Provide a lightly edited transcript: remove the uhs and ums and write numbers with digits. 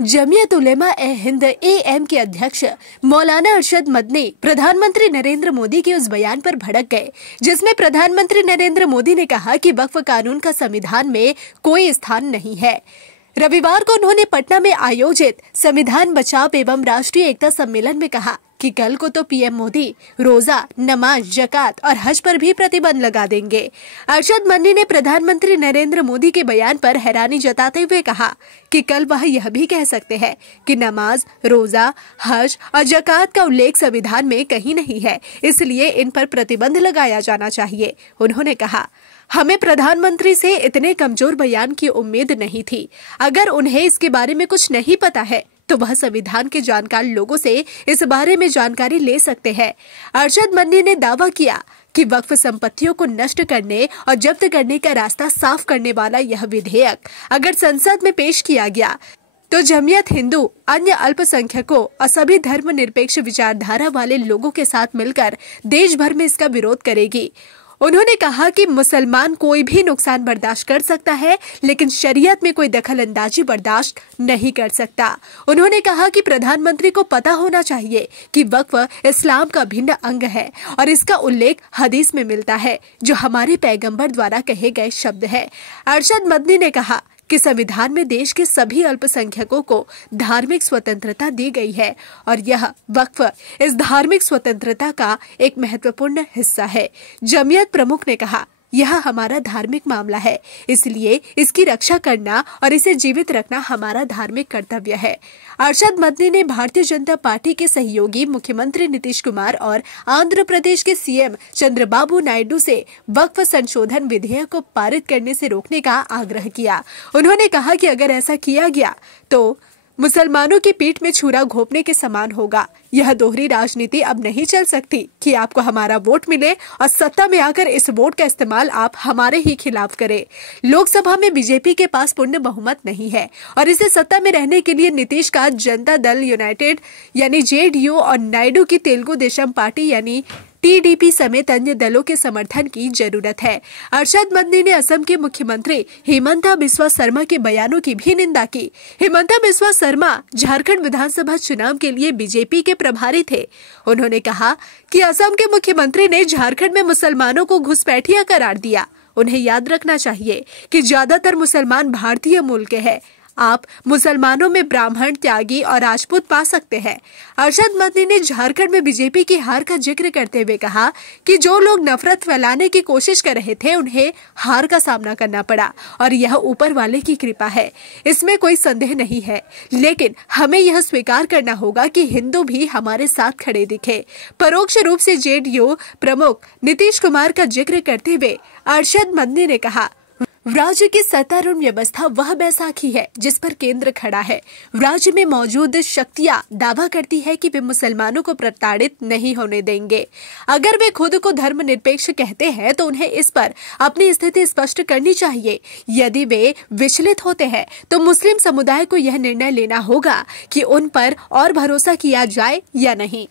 जमीयत उलेमा ए Hind AM के अध्यक्ष मौलाना अरशद मदनी प्रधानमंत्री नरेंद्र मोदी के उस बयान पर भड़क गए जिसमें प्रधानमंत्री नरेंद्र मोदी ने कहा कि वक्फ कानून का संविधान में कोई स्थान नहीं है। रविवार को उन्होंने पटना में आयोजित संविधान बचाव एवं राष्ट्रीय एकता सम्मेलन में कहा कि कल को तो PM मोदी रोजा, नमाज, जकात और हज पर भी प्रतिबंध लगा देंगे। अरशद मदनी ने प्रधानमंत्री नरेंद्र मोदी के बयान पर हैरानी जताते हुए कहा कि कल वह यह भी कह सकते हैं कि नमाज, रोजा, हज और जकात का उल्लेख संविधान में कहीं नहीं है, इसलिए इन पर प्रतिबंध लगाया जाना चाहिए। उन्होंने कहा, हमें प्रधानमंत्री से इतने कमजोर बयान की उम्मीद नहीं थी। अगर उन्हें इसके बारे में कुछ नहीं पता है तो वह संविधान के जानकार लोगों से इस बारे में जानकारी ले सकते हैं। अरशद मदनी ने दावा किया कि वक्फ संपत्तियों को नष्ट करने और जब्त करने का रास्ता साफ करने वाला यह विधेयक अगर संसद में पेश किया गया तो जमीयत हिंदू, अन्य अल्पसंख्यकों और सभी धर्मनिरपेक्ष विचारधारा वाले लोगों के साथ मिलकर देश भर में इसका विरोध करेगी। उन्होंने कहा कि मुसलमान कोई भी नुकसान बर्दाश्त कर सकता है, लेकिन शरीयत में कोई दखल अंदाजी बर्दाश्त नहीं कर सकता। उन्होंने कहा कि प्रधानमंत्री को पता होना चाहिए कि वक्फ इस्लाम का भिन्न अंग है और इसका उल्लेख हदीस में मिलता है, जो हमारे पैगंबर द्वारा कहे गए शब्द है। अरशद मदनी ने कहा कि संविधान में देश के सभी अल्पसंख्यकों को धार्मिक स्वतंत्रता दी गई है और यह वक्फ इस धार्मिक स्वतंत्रता का एक महत्वपूर्ण हिस्सा है। जमीयत प्रमुख ने कहा, यह हमारा धार्मिक मामला है, इसलिए इसकी रक्षा करना और इसे जीवित रखना हमारा धार्मिक कर्तव्य है। अरशद मदनी ने भारतीय जनता पार्टी के सहयोगी मुख्यमंत्री नीतीश कुमार और आंध्र प्रदेश के CM चंद्रबाबू नायडू से वक्फ संशोधन विधेयक को पारित करने से रोकने का आग्रह किया। उन्होंने कहा कि अगर ऐसा किया गया तो मुसलमानों की पीठ में छुरा घोंपने के समान होगा। यह दोहरी राजनीति अब नहीं चल सकती कि आपको हमारा वोट मिले और सत्ता में आकर इस वोट का इस्तेमाल आप हमारे ही खिलाफ करें। लोकसभा में बीजेपी के पास पूर्ण बहुमत नहीं है और इसे सत्ता में रहने के लिए नीतीश का जनता दल यूनाइटेड यानी JDU और नायडू की तेलुगु देशम पार्टी यानी TDP समेत अन्य दलों के समर्थन की जरूरत है। अरशद मदनी ने असम के मुख्यमंत्री हिमंता बिस्वा शर्मा के बयानों की भी निंदा की। हिमंता बिस्वा शर्मा झारखंड विधानसभा चुनाव के लिए बीजेपी के प्रभारी थे। उन्होंने कहा कि असम के मुख्यमंत्री ने झारखंड में मुसलमानों को घुसपैठिया करार दिया। उन्हें याद रखना चाहिए कि ज्यादातर मुसलमान भारतीय मूल के हैं। आप मुसलमानों में ब्राह्मण, त्यागी और राजपूत पा सकते हैं। अरशद मदनी ने झारखंड में बीजेपी की हार का जिक्र करते हुए कहा कि जो लोग नफरत फैलाने की कोशिश कर रहे थे उन्हें हार का सामना करना पड़ा और यह ऊपर वाले की कृपा है, इसमें कोई संदेह नहीं है। लेकिन हमें यह स्वीकार करना होगा कि हिंदू भी हमारे साथ खड़े दिखे। परोक्ष रूप से JDU प्रमुख नीतीश कुमार का जिक्र करते हुए अरशद मदनी ने कहा, राज्य की सत्तारूढ़ व्यवस्था वह बैसाखी है जिस पर केंद्र खड़ा है। राज्य में मौजूद शक्तियां दावा करती है कि वे मुसलमानों को प्रताड़ित नहीं होने देंगे। अगर वे खुद को धर्मनिरपेक्ष कहते हैं तो उन्हें इस पर अपनी स्थिति स्पष्ट करनी चाहिए। यदि वे विचलित होते हैं तो मुस्लिम समुदाय को यह निर्णय लेना होगा कि उन पर और भरोसा किया जाए या नहीं।